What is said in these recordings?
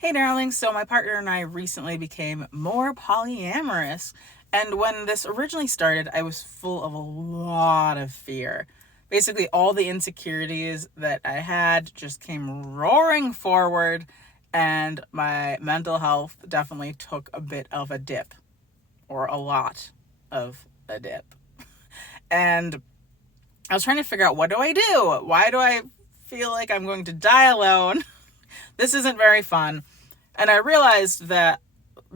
Hey darling, so my partner and I recently became more polyamorous. And when this originally started, I was full of a lot of fear. Basically, all the insecurities that I had just came roaring forward, and my mental health definitely took a bit of a dip, or a lot of a dip. And I was trying to figure out, what do I do? Why do I feel like I'm going to die alone? This isn't very fun. And I realized that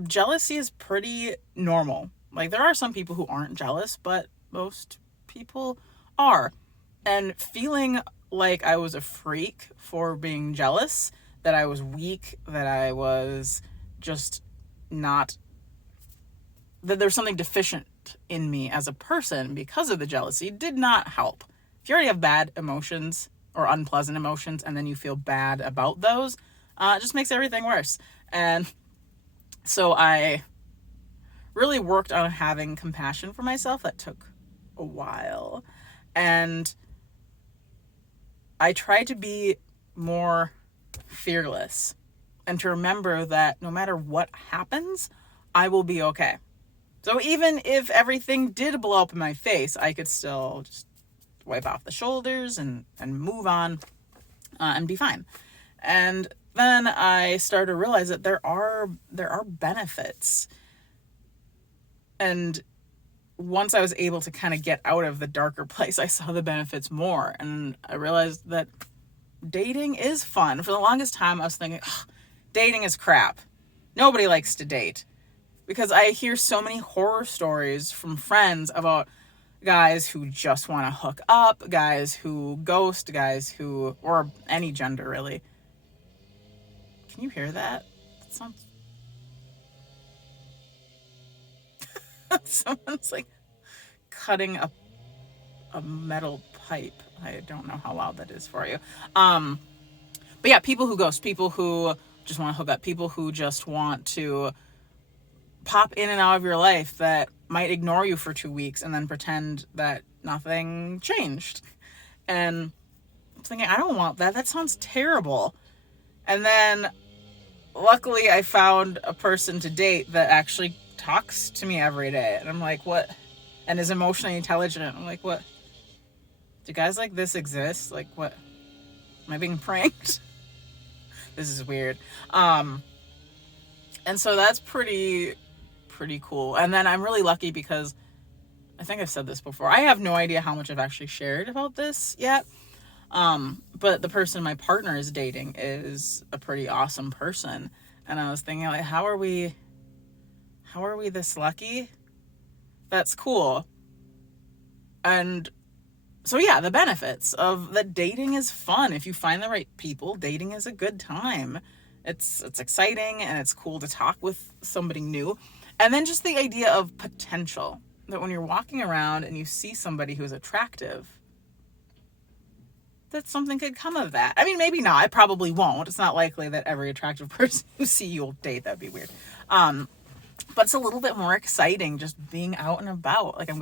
jealousy is pretty normal. Like, there are some people who aren't jealous, but most people are. And feeling like I was a freak for being jealous, that I was weak, that I was just not, that there's something deficient in me as a person because of the jealousy, did not help. If you already have bad emotions or unpleasant emotions and then you feel bad about those, it just makes everything worse. And so I really worked on having compassion for myself. That took a while. And I tried to be more fearless and to remember that no matter what happens, I will be okay. So even if everything did blow up in my face, I could still just wipe off the shoulders and move on and be fine. And then I started to realize that there are benefits. And once I was able to kind of get out of the darker place, I saw the benefits more. And I realized that dating is fun. For the longest time, I was thinking, dating is crap. Nobody likes to date. Because I hear so many horror stories from friends about guys who just want to hook up, guys who ghost, guys who, or any gender really. Can you hear that? That sounds... Someone's like cutting a metal pipe. I don't know how loud that is for you. But yeah, people who ghost, people who just want to hook up, people who just want to pop in and out of your life that might ignore you for 2 weeks and then pretend that nothing changed. And I'm thinking, I don't want that. That sounds terrible. And then luckily I found a person to date that actually talks to me every day. And I'm like, what? And is emotionally intelligent. I'm like, what? Do guys like this exist? Like, what? Am I being pranked? This is weird. And so that's pretty cool. And then I'm really lucky because I think I've said this before. I have no idea how much I've actually shared about this yet. But the person my partner is dating is a pretty awesome person. And I was thinking, like, how are we this lucky? That's cool. And so yeah, the benefits of that dating is fun. If you find the right people, dating is a good time. It's exciting and it's cool to talk with somebody new. And then just the idea of potential, that when you're walking around and you see somebody who's attractive, that something could come of that. I mean, maybe not. It probably won't. It's not likely that every attractive person you see you'll date. That'd be weird. But it's a little bit more exciting just being out and about. Like, I'm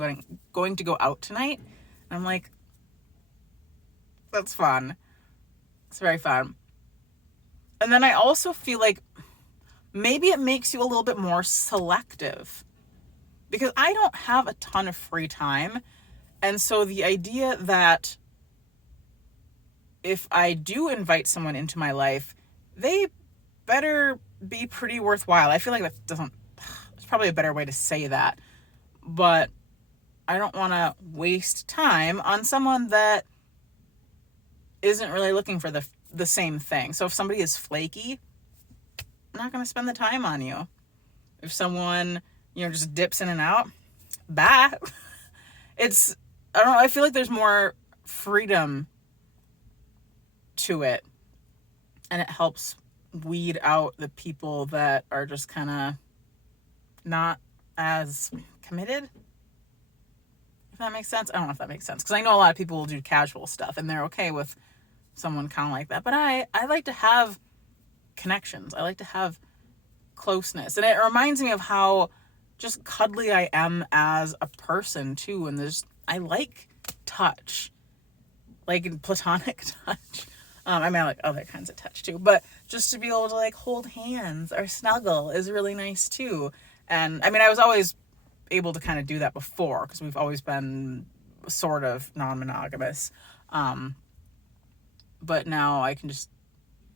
going to go out tonight. And I'm like, that's fun. It's very fun. And then I also feel like maybe it makes you a little bit more selective, because I don't have a ton of free time. And so the idea that if I do invite someone into my life, they better be pretty worthwhile. I feel like that doesn't, there's probably a better way to say that, but I don't want to waste time on someone that isn't really looking for the same thing. So if somebody is flaky, I'm not going to spend the time on you. If someone, just dips in and out, bye. I don't know, I feel like there's more freedom to it. And it helps weed out the people that are just kind of not as committed. If that makes sense. I don't know if that makes sense, because I know a lot of people will do casual stuff and they're okay with someone kind of like that. But I like to have connections. I like to have closeness. And it reminds me of how just cuddly I am as a person too. And I like touch, like in platonic touch. I mean, I like other kinds of touch too, but just to be able to like hold hands or snuggle is really nice too. And I mean, I was always able to kind of do that before because we've always been sort of non-monogamous. But now I can just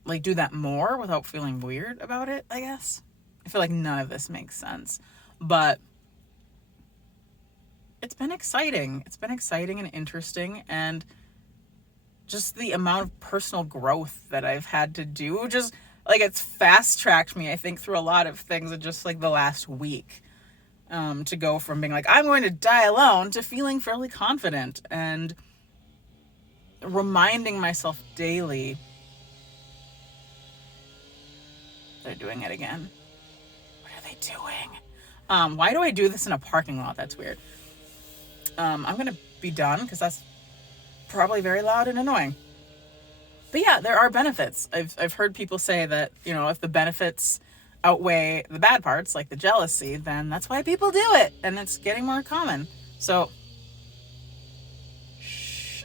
like do that more without feeling weird about it, I guess. I feel like none of this makes sense, but it's been exciting. It's been exciting and interesting, and just the amount of personal growth that I've had to do, just like it's fast tracked me, I think, through a lot of things in just like the last week. To go from being like, I'm going to die alone to feeling fairly confident and reminding myself daily. They're doing it again. What are they doing? Why do I do this in a parking lot? That's weird. I'm going to be done because that's probably very loud and annoying. But yeah, there are benefits. I've heard people say that, you know, if the benefits outweigh the bad parts, like the jealousy, then that's why people do it. And it's getting more common. So, shh.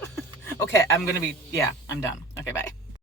Okay, I'm done. Okay, bye.